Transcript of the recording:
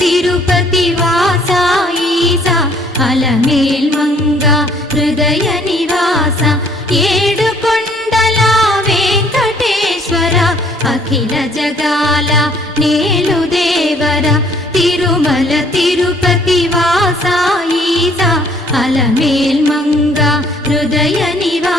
తిరుపతి వాస ఈస అలమేల్ మంగ హృదయ నివాస ఏడు కొండల వెంకటేశ్వర అఖిల జగాల నేలు దేవర తిరుమల తిరుపతి వాస ఈస అలమేల్ మంగ హృదయ నివాస